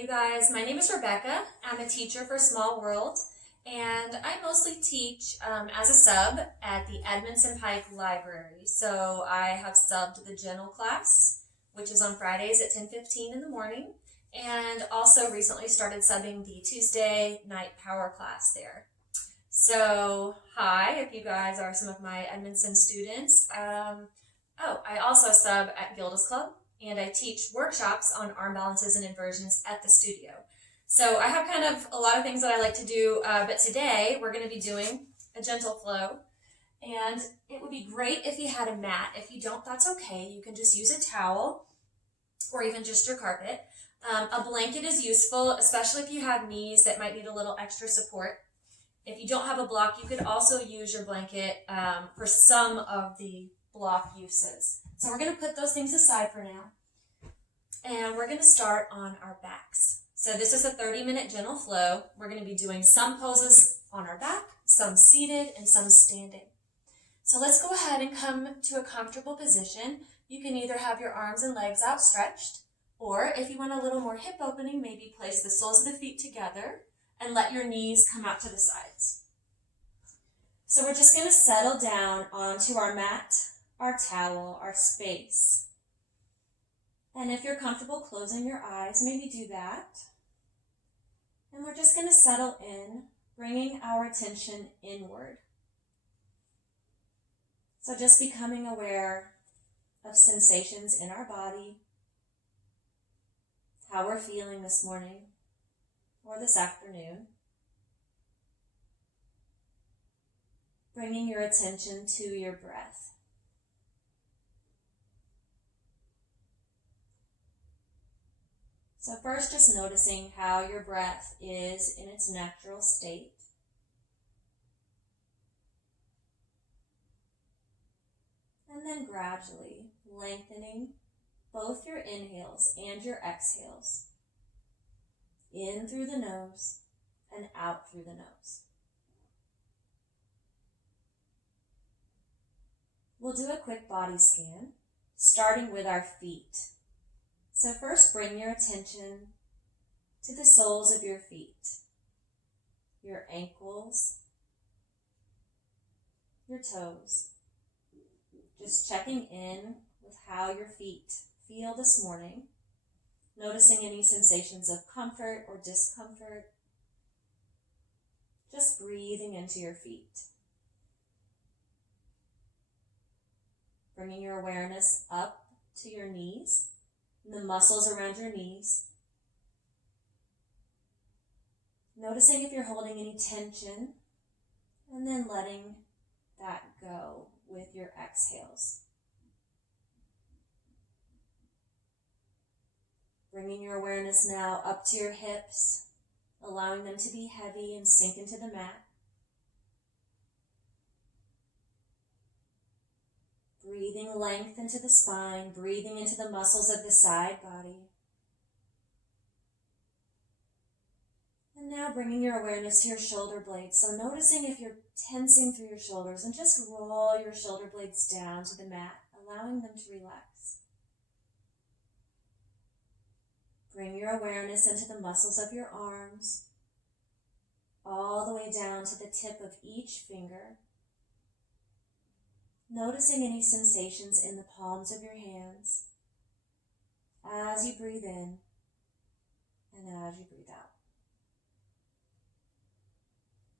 Hey you guys, my name is Rebecca. I'm a teacher for Small World, and I mostly teach as a sub at the Edmondson Pike Library. So I have subbed the general class, which is on Fridays at 10:15 in the morning, and also recently started subbing the Tuesday night power class there. So hi, if you guys are some of my Edmondson students. I also sub at Gilda's Club, and I teach workshops on arm balances and inversions at the studio. So I have kind of a lot of things that I like to do, but today we're going to be doing a gentle flow, and it would be great if you had a mat. If you don't, that's okay. You can just use a towel or even just your carpet. A blanket is useful, especially if you have knees that might need a little extra support. If you don't have a block, you could also use your blanket for some of the block uses. So we're going to put those things aside for now, and we're going to start on our backs. So this is a 30-minute gentle flow. We're going to be doing some poses on our back, some seated, and some standing. So let's go ahead and come to a comfortable position. You can either have your arms and legs outstretched, or if you want a little more hip opening, maybe place the soles of the feet together and let your knees come out to the sides. So we're just going to settle down onto our mat, our towel, our space. And if you're comfortable closing your eyes, maybe do that. And we're just going to settle in, bringing our attention inward. So just becoming aware of sensations in our body, how we're feeling this morning or this afternoon. Bringing your attention to your breath. So first, just noticing how your breath is in its natural state. And then gradually lengthening both your inhales and your exhales. In through the nose and out through the nose. We'll do a quick body scan, starting with our feet. So first, bring your attention to the soles of your feet, your ankles, your toes. Just checking in with how your feet feel this morning, noticing any sensations of comfort or discomfort. Just breathing into your feet. Bringing your awareness up to your knees, and the muscles around your knees. Noticing if you're holding any tension, and then letting that go with your exhales. Bringing your awareness now up to your hips, allowing them to be heavy and sink into the mat. Breathing length into the spine, breathing into the muscles of the side body. And now bringing your awareness to your shoulder blades. So noticing if you're tensing through your shoulders, and just roll your shoulder blades down to the mat, allowing them to relax. Bring your awareness into the muscles of your arms, all the way down to the tip of each finger. Noticing any sensations in the palms of your hands as you breathe in and as you breathe out.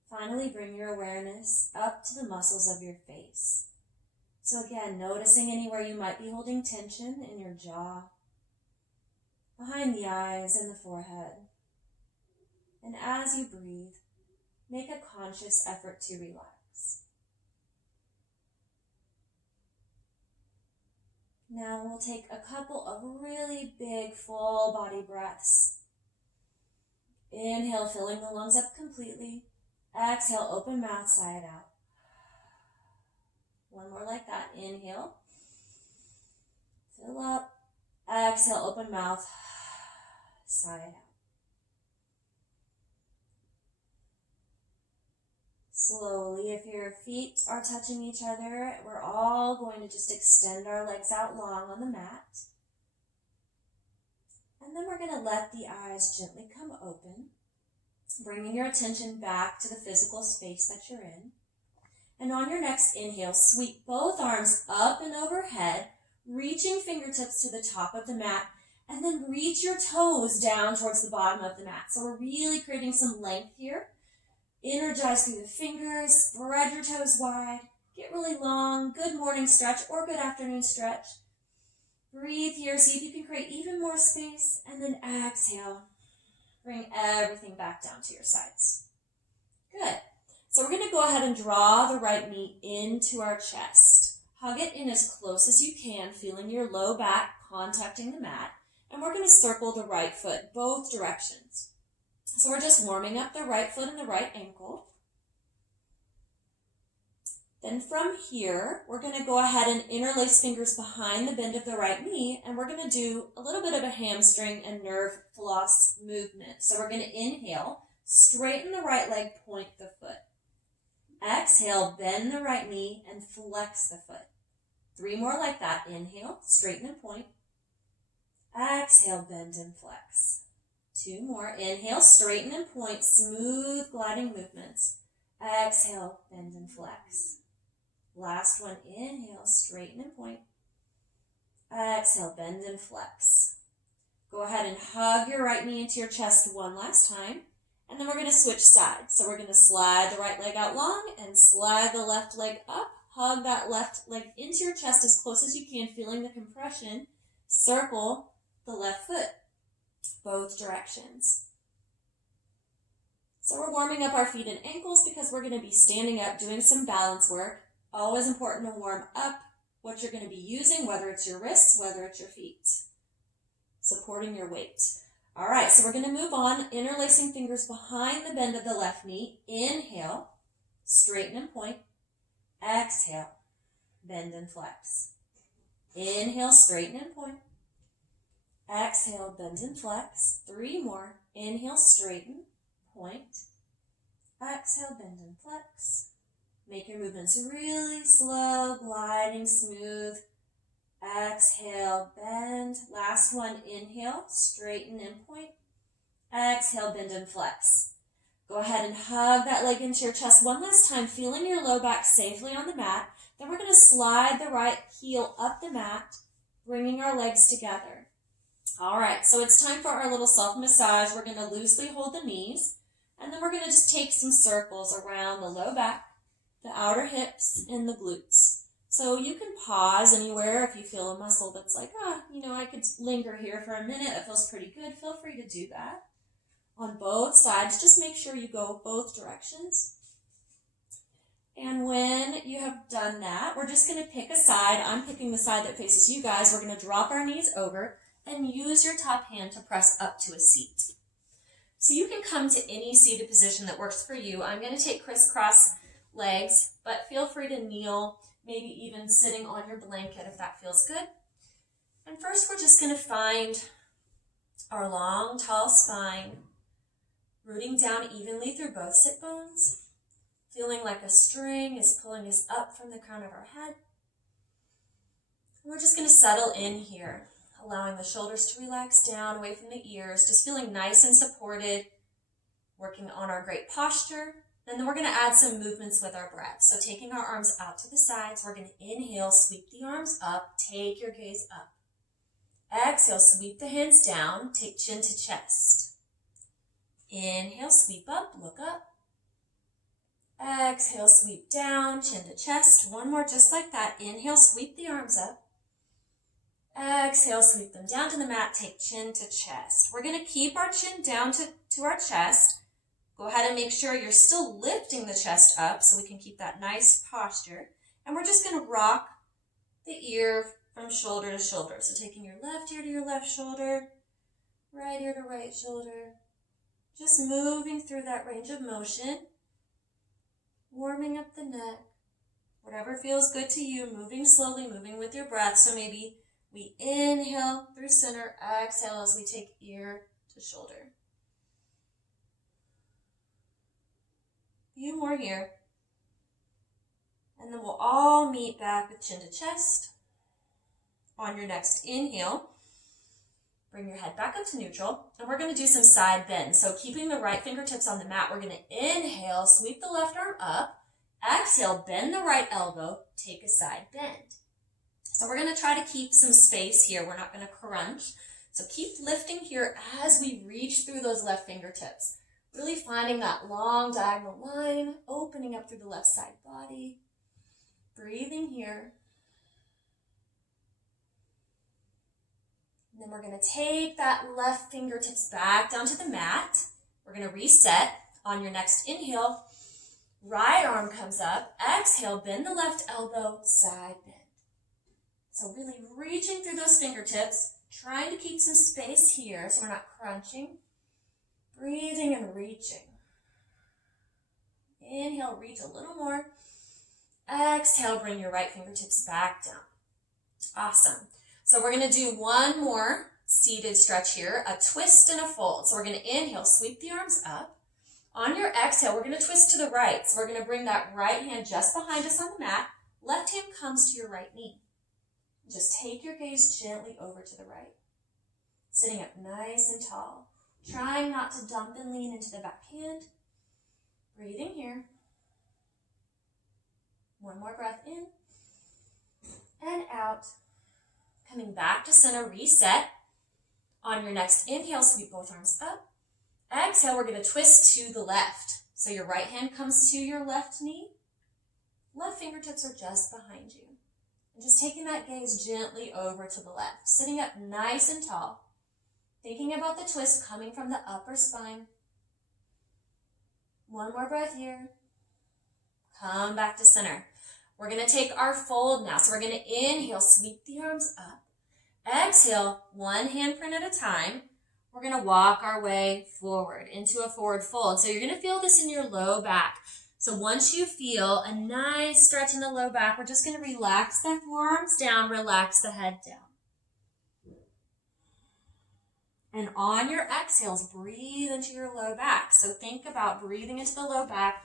Finally, bring your awareness up to the muscles of your face. So again, noticing anywhere you might be holding tension in your jaw, behind the eyes and the forehead. And as you breathe, make a conscious effort to relax. Now we'll take a couple of really big full body breaths. Inhale, filling the lungs up completely. Exhale, open mouth, sigh it out. One more like that. Inhale. Fill up. Exhale, open mouth, sigh it out. Slowly, if your feet are touching each other, we're all going to just extend our legs out long on the mat. And then we're going to let the eyes gently come open, bringing your attention back to the physical space that you're in. And on your next inhale, sweep both arms up and overhead, reaching fingertips to the top of the mat, and then reach your toes down towards the bottom of the mat. So we're really creating some length here. Energize through the fingers, spread your toes wide, get really long, good morning stretch or good afternoon stretch. Breathe here, see if you can create even more space, and then exhale. Bring everything back down to your sides. Good. So we're going to go ahead and draw the right knee into our chest. Hug it in as close as you can, feeling your low back contacting the mat. And we're going to circle the right foot both directions. So we're just warming up the right foot and the right ankle. Then from here, we're going to go ahead and interlace fingers behind the bend of the right knee, and we're going to do a little bit of a hamstring and nerve floss movement. So we're going to inhale, straighten the right leg, point the foot. Exhale, bend the right knee and flex the foot. 3 more like that. Inhale, straighten and point. Exhale, bend and flex. 2 more. Inhale, straighten and point, smooth gliding movements. Exhale, bend and flex. Last one. Inhale, straighten and point. Exhale, bend and flex. Go ahead and hug your right knee into your chest one last time. And then we're going to switch sides. So we're going to slide the right leg out long and slide the left leg up. Hug that left leg into your chest as close as you can, feeling the compression. Circle the left foot, both directions. So we're warming up our feet and ankles because we're going to be standing up, doing some balance work. Always important to warm up what you're going to be using, whether it's your wrists, whether it's your feet. Supporting your weight. All right, so we're going to move on, interlacing fingers behind the bend of the left knee. Inhale, straighten and point. Exhale, bend and flex. Inhale, straighten and point. Exhale, bend and flex. 3 more. Inhale, straighten, point. Exhale, bend and flex. Make your movements really slow, gliding, smooth. Exhale, bend. Last one, inhale, straighten and point. Exhale, bend and flex. Go ahead and hug that leg into your chest one last time, feeling your low back safely on the mat. Then we're going to slide the right heel up the mat, bringing our legs together. All right, so it's time for our little self-massage. We're going to loosely hold the knees, and then we're going to just take some circles around the low back, the outer hips, and the glutes. So you can pause anywhere if you feel a muscle that's like, I could linger here for a minute. That feels pretty good. Feel free to do that. On both sides, just make sure you go both directions. And when you have done that, we're just going to pick a side. I'm picking the side that faces you guys. We're going to drop our knees over and use your top hand to press up to a seat. So you can come to any seated position that works for you. I'm going to take crisscross legs, but feel free to kneel, maybe even sitting on your blanket if that feels good. And first we're just going to find our long, tall spine, rooting down evenly through both sit bones, feeling like a string is pulling us up from the crown of our head. And we're just going to settle in here, allowing the shoulders to relax down away from the ears, just feeling nice and supported, working on our great posture. And then we're going to add some movements with our breath. So taking our arms out to the sides, we're going to inhale, sweep the arms up, take your gaze up. Exhale, sweep the hands down, take chin to chest. Inhale, sweep up, look up. Exhale, sweep down, chin to chest. 1 more just like that. Inhale, sweep the arms up. Exhale, sweep them down to the mat, take chin to chest. We're going to keep our chin down to our chest. Go ahead and make sure you're still lifting the chest up so we can keep that nice posture. And we're just going to rock the ear from shoulder to shoulder. So taking your left ear to your left shoulder, right ear to right shoulder. Just moving through that range of motion. Warming up the neck. Whatever feels good to you, moving slowly, moving with your breath. So maybe we inhale through center, exhale as we take ear to shoulder. Few more here. And then we'll all meet back with chin to chest. On your next inhale, Bring your head back up to neutral, and we're going to do some side bends. So keeping the right fingertips on the mat, we're going to inhale, sweep the left arm up. Exhale, bend the right elbow, take a side bend. So we're going to try to keep some space here. We're not going to crunch. So keep lifting here as we reach through those left fingertips. Really finding that long diagonal line, opening up through the left side body. Breathing here. And then we're going to take that left fingertips back down to the mat. We're going to reset. On your next inhale, right arm comes up. Exhale, bend the left elbow, side bend. So really reaching through those fingertips, trying to keep some space here so we're not crunching. Breathing and reaching. Inhale, reach a little more. Exhale, bring your right fingertips back down. Awesome. So we're going to do one more seated stretch here, a twist and a fold. So we're going to inhale, sweep the arms up. On your exhale, we're going to twist to the right. So we're going to bring that right hand just behind us on the mat. Left hand comes to your right knee. Just take your gaze gently over to the right. Sitting up nice and tall. Trying not to dump and lean into the back hand. Breathing here. One more breath in and out. Coming back to center, reset. On your next inhale, sweep both arms up. Exhale, we're going to twist to the left. So your right hand comes to your left knee. Left fingertips are just behind you. And just taking that gaze gently over to the left. Sitting up nice and tall. Thinking about the twist coming from the upper spine. One more breath here. Come back to center. We're going to take our fold now. So we're going to inhale, sweep the arms up. Exhale, one handprint at a time. We're going to walk our way forward into a forward fold. So you're going to feel this in your low back. So once you feel a nice stretch in the low back, we're just going to relax the forearms down, relax the head down. And on your exhales, breathe into your low back. So think about breathing into the low back,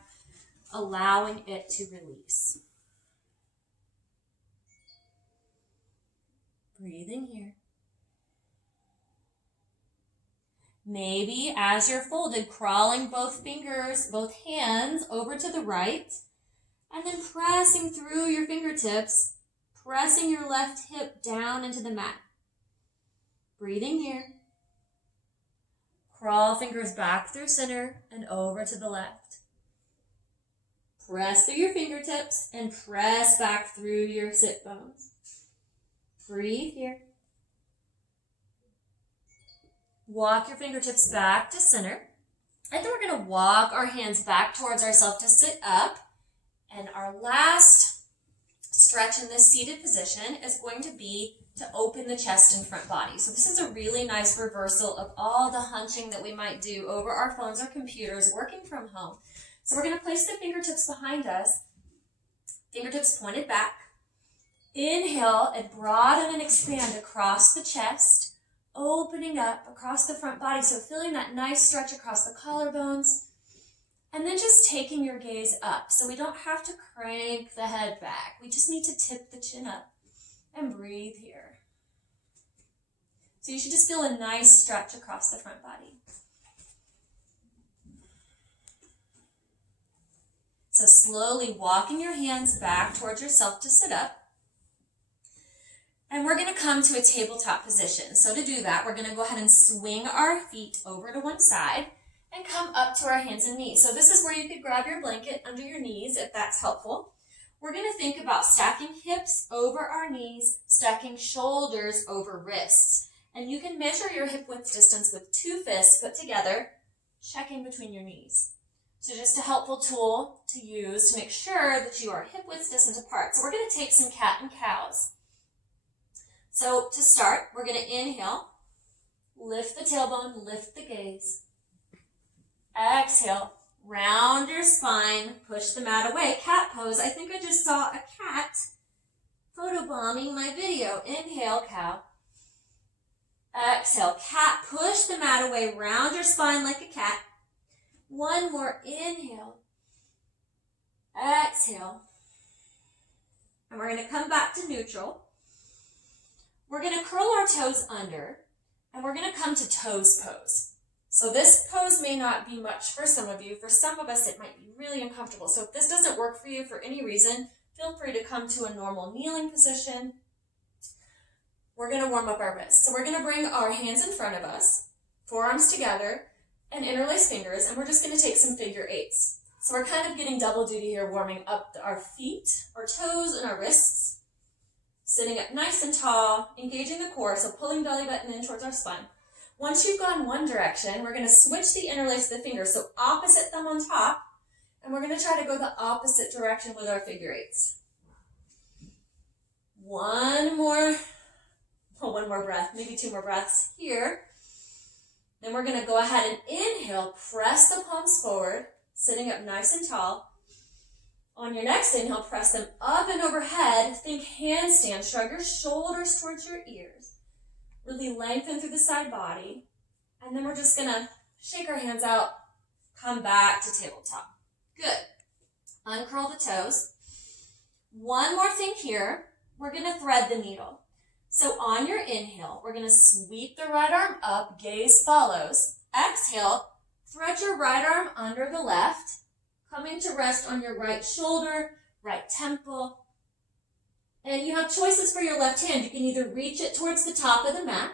allowing it to release. Breathing here. Maybe as you're folded, crawling both fingers, both hands over to the right, and then pressing through your fingertips, pressing your left hip down into the mat. Breathing here. Crawl fingers back through center and over to the left. Press through your fingertips and press back through your sit bones. Breathe here. Walk your fingertips back to center. And then we're going to walk our hands back towards ourselves to sit up. And our last stretch in this seated position is going to be to open the chest and front body. So this is a really nice reversal of all the hunching that we might do over our phones or computers working from home. So we're going to place the fingertips behind us, fingertips pointed back. Inhale and broaden and expand across the chest, opening up across the front body. So feeling that nice stretch across the collarbones. And then just taking your gaze up. So we don't have to crank the head back. We just need to tip the chin up and breathe here. So you should just feel a nice stretch across the front body. So slowly walking your hands back towards yourself to sit up. And we're going to come to a tabletop position. So to do that, we're going to go ahead and swing our feet over to one side and come up to our hands and knees. So this is where you could grab your blanket under your knees if that's helpful. We're going to think about stacking hips over our knees, stacking shoulders over wrists. And you can measure your hip width distance with two fists put together, checking between your knees. So just a helpful tool to use to make sure that you are hip width distance apart. So we're going to take some cat and cows. So to start, we're going to inhale, lift the tailbone, lift the gaze. Exhale, round your spine, push the mat away. Cat pose. I think I just saw a cat photobombing my video. Inhale, cow. Exhale, cat. Push the mat away, round your spine like a cat. One more, inhale. Exhale. And we're going to come back to neutral. We're going to curl our toes under, And we're going to come to toes pose. So this pose may not be much for some of you. For some of us, it might be really uncomfortable. So if this doesn't work for you for any reason, feel free to come to a normal kneeling position. We're going to warm up our wrists. So we're going to bring our hands in front of us, forearms together, and interlace fingers, and we're just going to take some figure eights. So we're kind of getting double duty here, warming up our feet, our toes, and our wrists. Sitting up nice and tall, engaging the core, so pulling belly button in towards our spine. Once you've gone one direction, we're going to switch the interlace of the fingers, so opposite thumb on top, and we're going to try to go the opposite direction with our figure eights. One more breath, maybe 2 more breaths here. Then we're going to go ahead and inhale, press the palms forward, sitting up nice and tall. On your next inhale, press them up and overhead. Think handstand, shrug your shoulders towards your ears. Really lengthen through the side body. And then we're just going to shake our hands out, come back to tabletop. Good. Uncurl the toes. One more thing here. We're going to thread the needle. So on your inhale, we're going to sweep the right arm up, gaze follows. Exhale, thread your right arm under the left, coming to rest on your right shoulder, right temple. And you have choices for your left hand. You can either reach it towards the top of the mat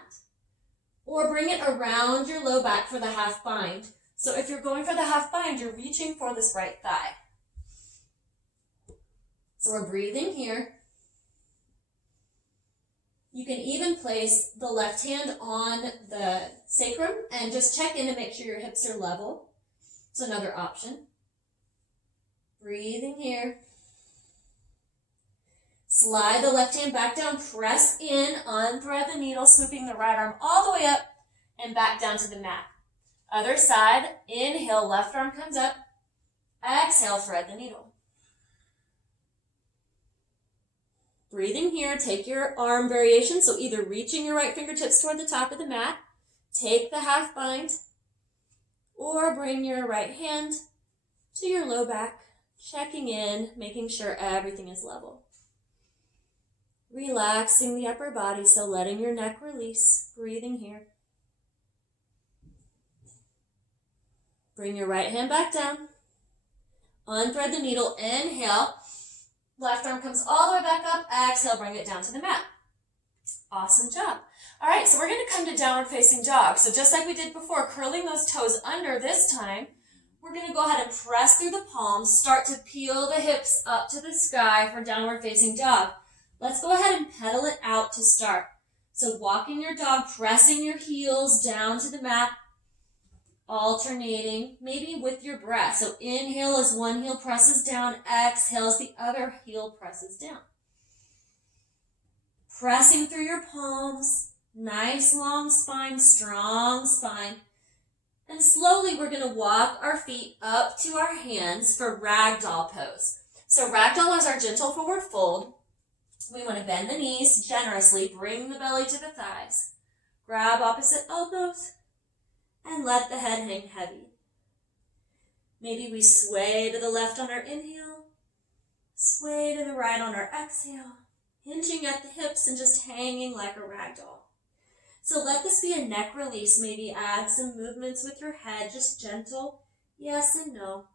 or bring it around your low back for the half bind. So if you're going for the half bind, you're reaching for this right thigh. So we're breathing here. You can even place the left hand on the sacrum and just check in to make sure your hips are level. It's another option. Breathing here. Slide the left hand back down, press in, unthread the needle, swooping the right arm all the way up and back down to the mat. Other side, inhale, left arm comes up. Exhale, thread the needle. Breathing here, take your arm variation, so either reaching your right fingertips toward the top of the mat, take the half bind, or bring your right hand to your low back, checking in, making sure everything is level. Relaxing the upper body, so letting your neck release, breathing here. Bring your right hand back down, unthread the needle, inhale. Left arm comes all the way back up. Exhale, bring it down to the mat. Awesome job. All right, so we're going to come to downward facing dog. So just like we did before, curling those toes under this time, we're going to go ahead and press through the palms, start to peel the hips up to the sky for downward facing dog. Let's go ahead and pedal it out to start. So walking your dog, pressing your heels down to the mat, alternating, maybe with your breath. So inhale as one heel presses down, exhale as the other heel presses down. Pressing through your palms, nice long spine, strong spine. And slowly we're going to walk our feet up to our hands for Ragdoll Pose. So Ragdoll is our gentle forward fold. We want to bend the knees generously, bring the belly to the thighs. Grab opposite elbows. And let the head hang heavy. Maybe we sway to the left on our inhale, sway to the right on our exhale, hinging at the hips and just hanging like a rag doll. So let this be a neck release. Maybe add some movements with your head, just gentle yes and no.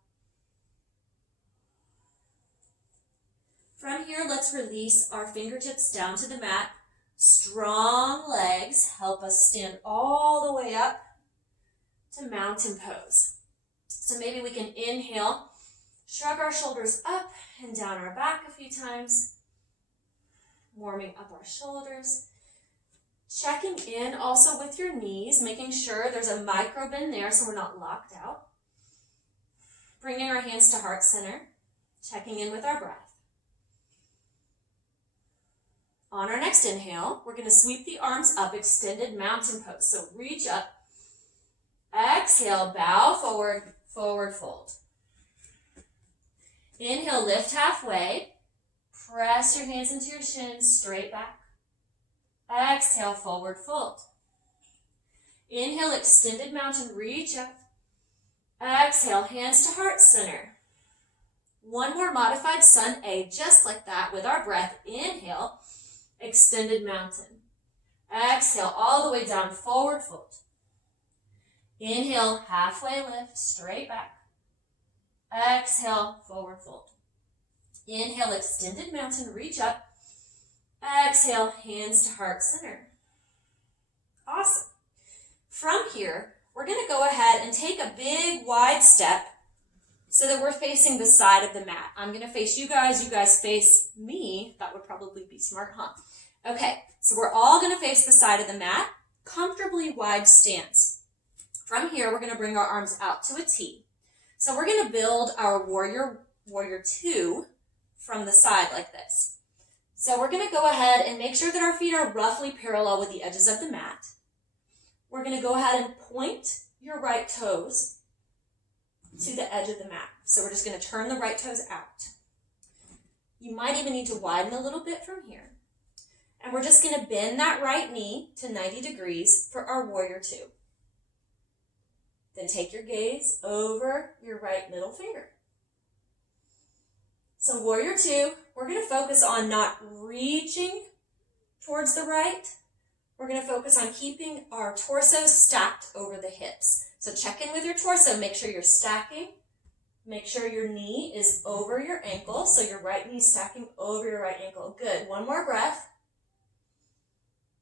From here, let's release our fingertips down to the mat. Strong legs help us stand all the way up to mountain pose. So maybe we can inhale, shrug our shoulders up and down our back a few times, warming up our shoulders. Checking in also with your knees, making sure there's a micro bend there so we're not locked out. Bringing our hands to heart center, checking in with our breath. On our next inhale, we're going to sweep the arms up, extended mountain pose. So reach up. Exhale, bow forward, forward fold. Inhale, lift halfway. Press your hands into your shins, straight back. Exhale, forward fold. Inhale, extended mountain, reach up. Exhale, hands to heart center. One more modified sun A, just like that with our breath. Inhale, extended mountain. Exhale, all the way down, forward fold. Inhale, halfway lift, straight back. Exhale, forward fold. Inhale, extended mountain, reach up. Exhale, hands to heart center. Awesome. From here, we're going to go ahead and take a big wide step so that we're facing the side of the mat. I'm going to face you guys face me. That would probably be smart, huh? Okay, so we're all going to face the side of the mat, comfortably wide stance. From here, we're going to bring our arms out to a T. So we're going to build our warrior 2 from the side like this. So we're going to go ahead and make sure that our feet are roughly parallel with the edges of the mat. We're going to go ahead and point your right toes to the edge of the mat. So we're just going to turn the right toes out. You might even need to widen a little bit from here. And we're just going to bend that right knee to 90 degrees for our warrior 2. Then take your gaze over your right middle finger. So warrior 2, we're going to focus on not reaching towards the right. We're going to focus on keeping our torso stacked over the hips. So check in with your torso. Make sure you're stacking. Make sure your knee is over your ankle. So your right knee stacking over your right ankle. Good. One more breath.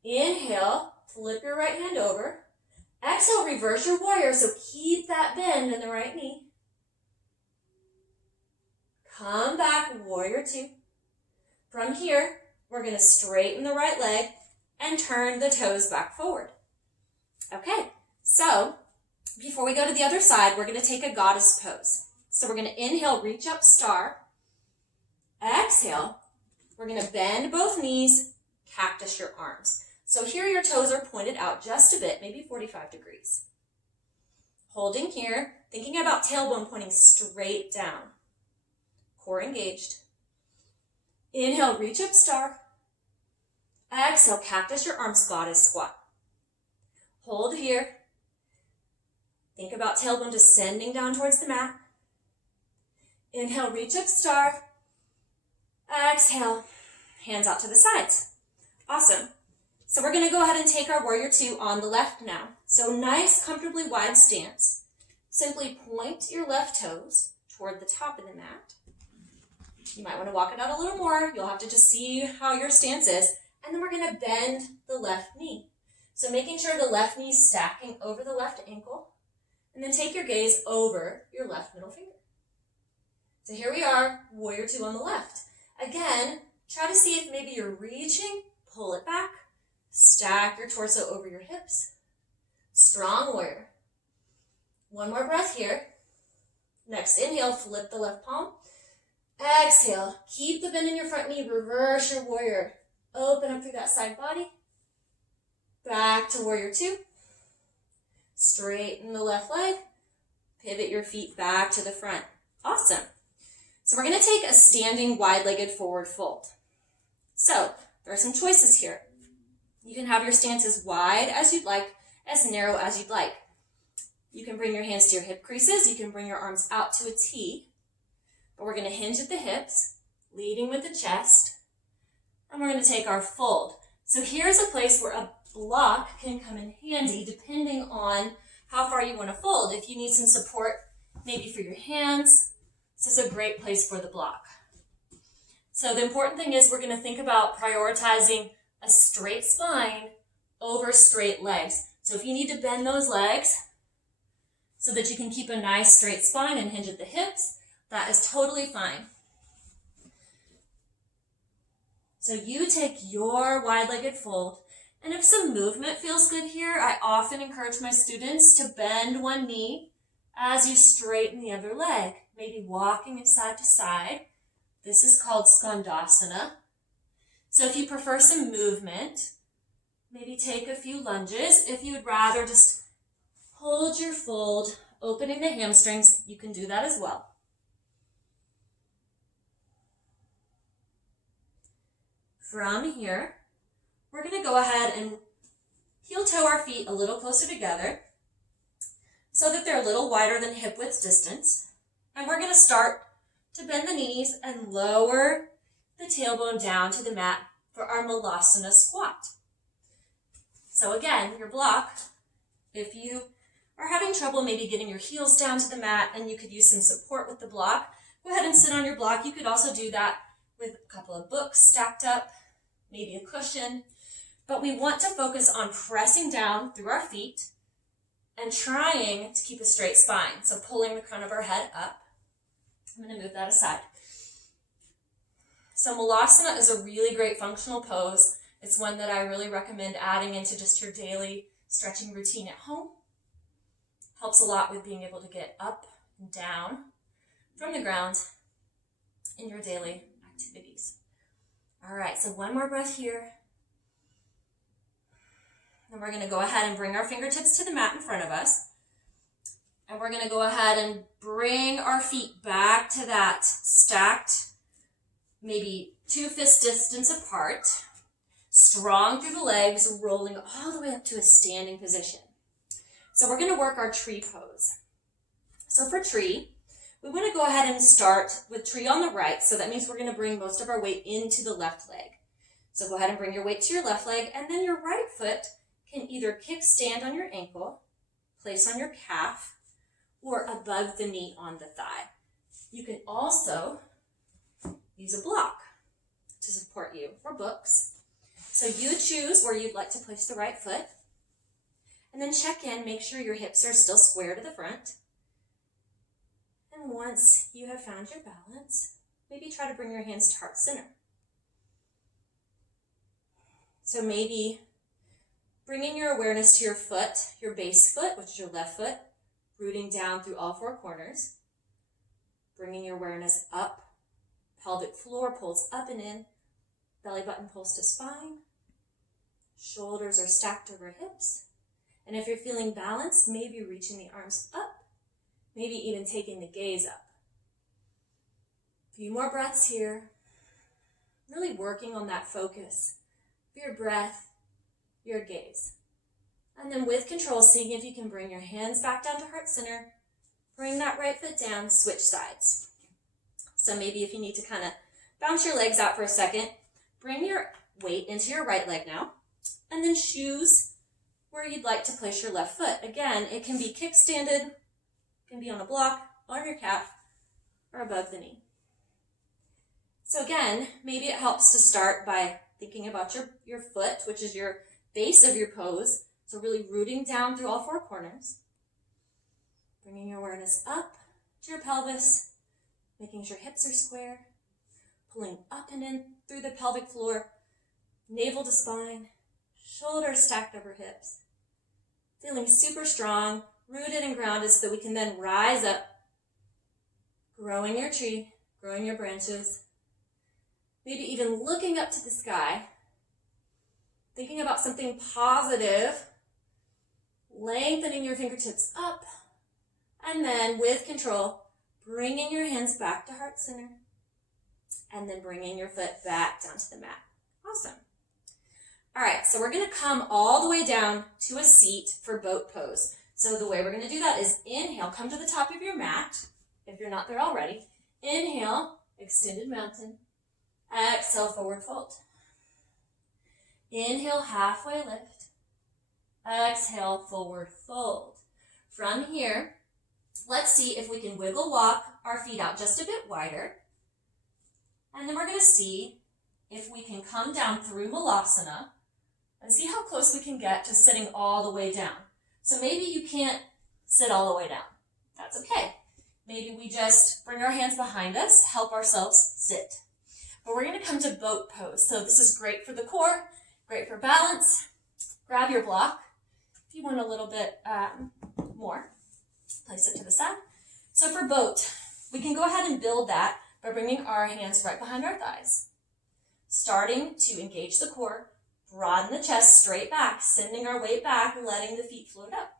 Inhale. Flip your right hand over. Exhale. Reverse your warrior. So keep that bend in the right knee. Come back. Warrior 2. From here, we're going to straighten the right leg and turn the toes back forward. Okay, so before we go to the other side, we're going to take a goddess pose. So we're going to inhale, reach up, star. Exhale, we're going to bend both knees, cactus your arms. So here your toes are pointed out just a bit, maybe 45 degrees. Holding here, thinking about tailbone pointing straight down. Core engaged. Inhale, reach up, star. Exhale, cactus your arms, goddess squat. Hold here. Think about tailbone descending down towards the mat. Inhale, reach up, star. Exhale, hands out to the sides. Awesome. So we're going to go ahead and take our warrior 2 on the left now. So nice, comfortably wide stance. Simply point your left toes toward the top of the mat. You might want to walk it out a little more. You'll have to just see how your stance is. And then we're going to bend the left knee. So making sure the left knee is stacking over the left ankle. And then take your gaze over your left middle finger. So here we are, warrior 2 on the left. Again, try to see if maybe you're reaching, pull it back, stack your torso over your hips. Strong warrior. One more breath here. Next inhale, flip the left palm. Exhale, keep the bend in your front knee, reverse your warrior. Open up through that side body. Back to warrior 2. Straighten the left leg. Pivot your feet back to the front. Awesome. So we're going to take a standing wide-legged forward fold. So there are some choices here. You can have your stance as wide as you'd like, as narrow as you'd like. You can bring your hands to your hip creases. You can bring your arms out to a T. But we're going to hinge at the hips, leading with the chest. And we're going to take our fold. So here's a place where a block can come in handy depending on how far you want to fold. If you need some support, maybe for your hands, this is a great place for the block. So the important thing is we're going to think about prioritizing a straight spine over straight legs. So if you need to bend those legs so that you can keep a nice straight spine and hinge at the hips, that is totally fine. So you take your wide-legged fold, and if some movement feels good here, I often encourage my students to bend one knee as you straighten the other leg, maybe walking it side to side. This is called Skandasana. So if you prefer some movement, maybe take a few lunges. If you would rather just hold your fold, opening the hamstrings, you can do that as well. From here, we're going to go ahead and heel toe our feet a little closer together so that they're a little wider than hip width distance. And we're going to start to bend the knees and lower the tailbone down to the mat for our Malasana squat. So again, your block, if you are having trouble maybe getting your heels down to the mat and you could use some support with the block, go ahead and sit on your block. You could also do that with a couple of books stacked up, maybe a cushion. But we want to focus on pressing down through our feet and trying to keep a straight spine. So pulling the crown of our head up. I'm going to move that aside. So Malasana is a really great functional pose. It's one that I really recommend adding into just your daily stretching routine at home. Helps a lot with being able to get up and down from the ground in your daily activities. All right, so one more breath here. And we're going to go ahead and bring our fingertips to the mat in front of us. And we're going to go ahead and bring our feet back to that stacked, maybe 2 fist distance apart. Strong through the legs, rolling all the way up to a standing position. So we're going to work our tree pose. So for tree, we want to go ahead and start with tree on the right. So that means we're going to bring most of our weight into the left leg. So go ahead and bring your weight to your left leg, and then your right foot can either kickstand on your ankle, place on your calf, or above the knee on the thigh. You can also use a block to support you, or books. So you choose where you'd like to place the right foot, and then check in, make sure your hips are still square to the front. And once you have found your balance, maybe try to bring your hands to heart center. So maybe bringing your awareness to your foot, your base foot, which is your left foot, rooting down through all 4 corners. Bringing your awareness up, pelvic floor pulls up and in, belly button pulls to spine, shoulders are stacked over hips. And if you're feeling balanced, maybe reaching the arms up, maybe even taking the gaze up. A few more breaths here, really working on that focus, your breath, your gaze. And then with control, seeing if you can bring your hands back down to heart center, bring that right foot down, switch sides. So maybe if you need to kind of bounce your legs out for a second, bring your weight into your right leg now, and then choose where you'd like to place your left foot. Again, it can be kickstanded, it can be on a block, on your calf, or above the knee. So again, maybe it helps to start by thinking about your foot, which is your base of your pose. So really rooting down through all 4 corners. Bringing your awareness up to your pelvis, making sure hips are square. Pulling up and in through the pelvic floor, navel to spine, shoulders stacked over hips. Feeling super strong, rooted and grounded so that we can then rise up, growing your tree, growing your branches. Maybe even looking up to the sky, thinking about something positive, lengthening your fingertips up, and then with control, bringing your hands back to heart center, and then bringing your foot back down to the mat. Awesome. All right, so we're going to come all the way down to a seat for boat pose. So the way we're going to do that is inhale, come to the top of your mat, if you're not there already. Inhale, extended mountain. Exhale, forward fold. Inhale, halfway lift. Exhale, forward fold. From here, let's see if we can wiggle walk our feet out just a bit wider. And then we're going to see if we can come down through Malasana and see how close we can get to sitting all the way down. So maybe you can't sit all the way down. That's okay. Maybe we just bring our hands behind us, help ourselves sit. But we're going to come to boat pose. So this is great for the core, great for balance. Grab your block. If you want a little bit more, place it to the side. So for boat, we can go ahead and build that by bringing our hands right behind our thighs. Starting to engage the core, broaden the chest straight back, sending our weight back, letting the feet float up.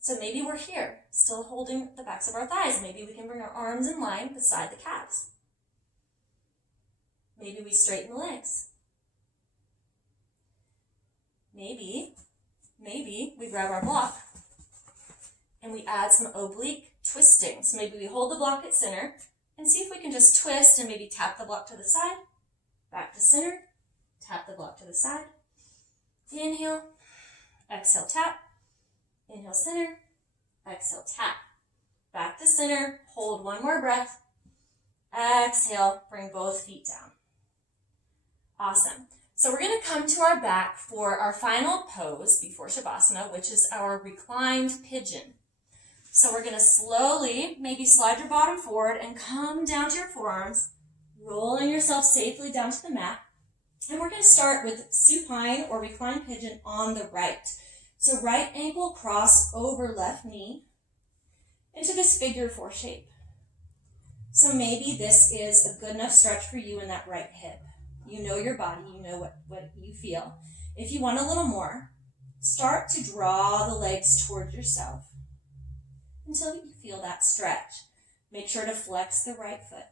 So maybe we're here, still holding the backs of our thighs. Maybe we can bring our arms in line beside the calves. Maybe we straighten the legs. Maybe we grab our block and we add some oblique twisting. So maybe we hold the block at center and see if we can just twist and maybe tap the block to the side, back to center, tap the block to the side, Inhale, exhale, tap. Inhale, center, exhale, tap. Back to center, hold one more breath. Exhale, bring both feet down. Awesome. So we're going to come to our back for our final pose before Shavasana, which is our Reclined Pigeon. So we're going to slowly, maybe slide your bottom forward and come down to your forearms, rolling yourself safely down to the mat. And we're going to start with supine or Reclined Pigeon on the right. So right ankle cross over left knee into this figure 4 shape. So maybe this is a good enough stretch for you in that right hip. You know your body, you know what you feel. If you want a little more, start to draw the legs towards yourself until you feel that stretch. Make sure to flex the right foot.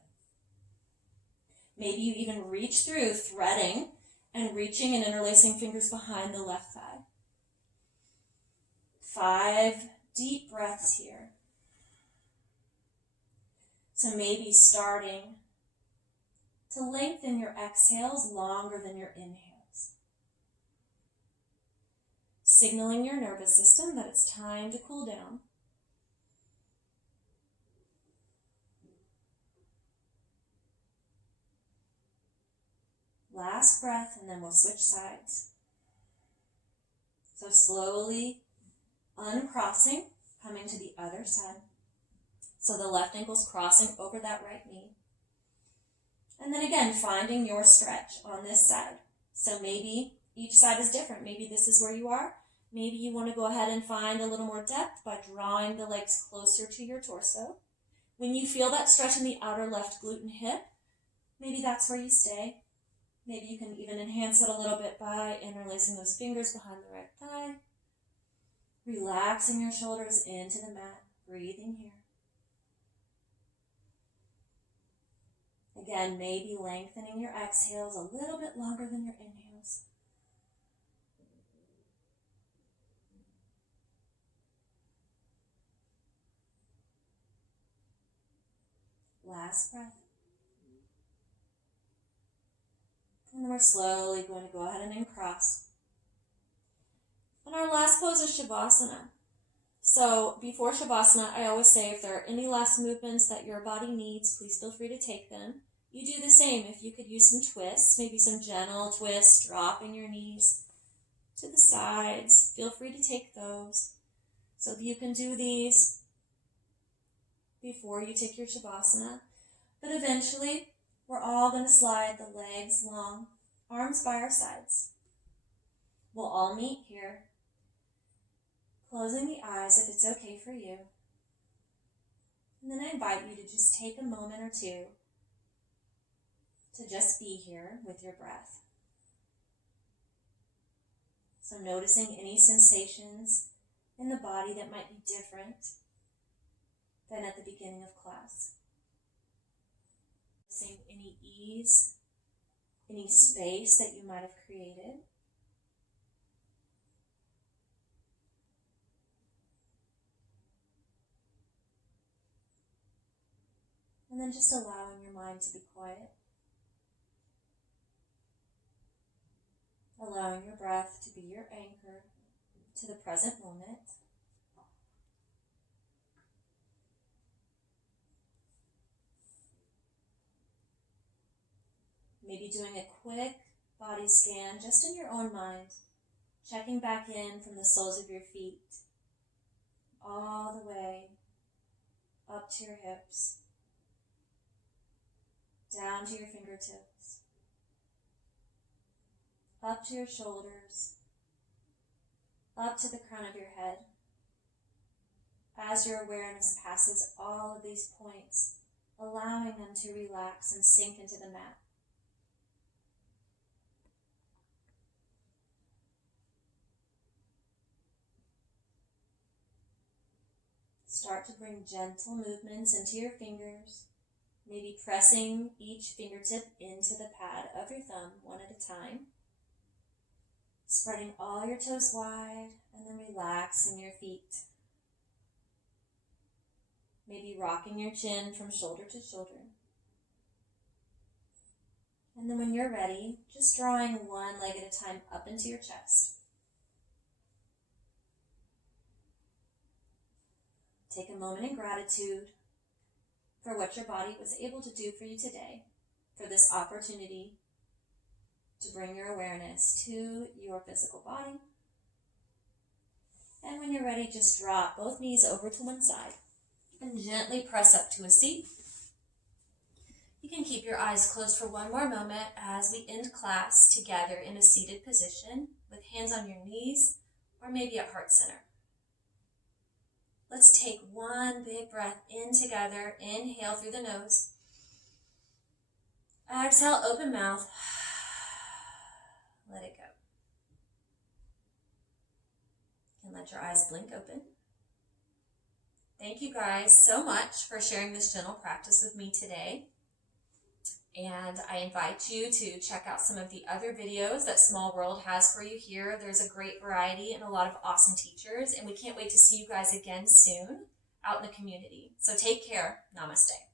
Maybe you even reach through, threading and reaching and interlacing fingers behind the left thigh. 5 deep breaths here. So maybe starting to lengthen your exhales longer than your inhales. Signaling your nervous system that it's time to cool down. Last breath, and then we'll switch sides. So slowly uncrossing, coming to the other side. So the left ankle's crossing over that right knee. And then again, finding your stretch on this side. So maybe each side is different. Maybe this is where you are. Maybe you want to go ahead and find a little more depth by drawing the legs closer to your torso. When you feel that stretch in the outer left glute and hip, maybe that's where you stay. Maybe you can even enhance it a little bit by interlacing those fingers behind the right thigh. Relaxing your shoulders into the mat, breathing here. Again, maybe lengthening your exhales a little bit longer than your inhales. Last breath. And then we're slowly going to go ahead and uncross. And our last pose is Shavasana. So before Shavasana, I always say if there are any last movements that your body needs, please feel free to take them. You do the same. If you could use some twists, maybe some gentle twists, dropping your knees to the sides, feel free to take those. So if you can do these before you take your Shavasana. But eventually, we're all going to slide the legs long, arms by our sides. We'll all meet here, closing the eyes if it's okay for you. And then I invite you to just take a moment or two to just be here with your breath. So noticing any sensations in the body that might be different than at the beginning of class. Noticing any ease, any space that you might have created. And then just allowing your mind to be quiet. Allowing your breath to be your anchor to the present moment. Maybe doing a quick body scan just in your own mind, checking back in from the soles of your feet all the way up to your hips, down to your fingertips, up to your shoulders, up to the crown of your head. As your awareness passes all of these points, allowing them to relax and sink into the mat. Start to bring gentle movements into your fingers, maybe pressing each fingertip into the pad of your thumb one at a time. Spreading all your toes wide and then relaxing your feet. Maybe rocking your chin from shoulder to shoulder. And then when you're ready, just drawing one leg at a time up into your chest. Take a moment in gratitude for what your body was able to do for you today, for this opportunity to bring your awareness to your physical body. And when you're ready, just drop both knees over to one side and gently press up to a seat. You can keep your eyes closed for one more moment as we end class together in a seated position with hands on your knees or maybe at heart center. Let's take one big breath in together. Inhale through the nose. Exhale, open mouth. Let it go. And let your eyes blink open. Thank you guys so much for sharing this gentle practice with me today. And I invite you to check out some of the other videos that Small World has for you here. There's a great variety and a lot of awesome teachers, and we can't wait to see you guys again soon out in the community. So take care. Namaste.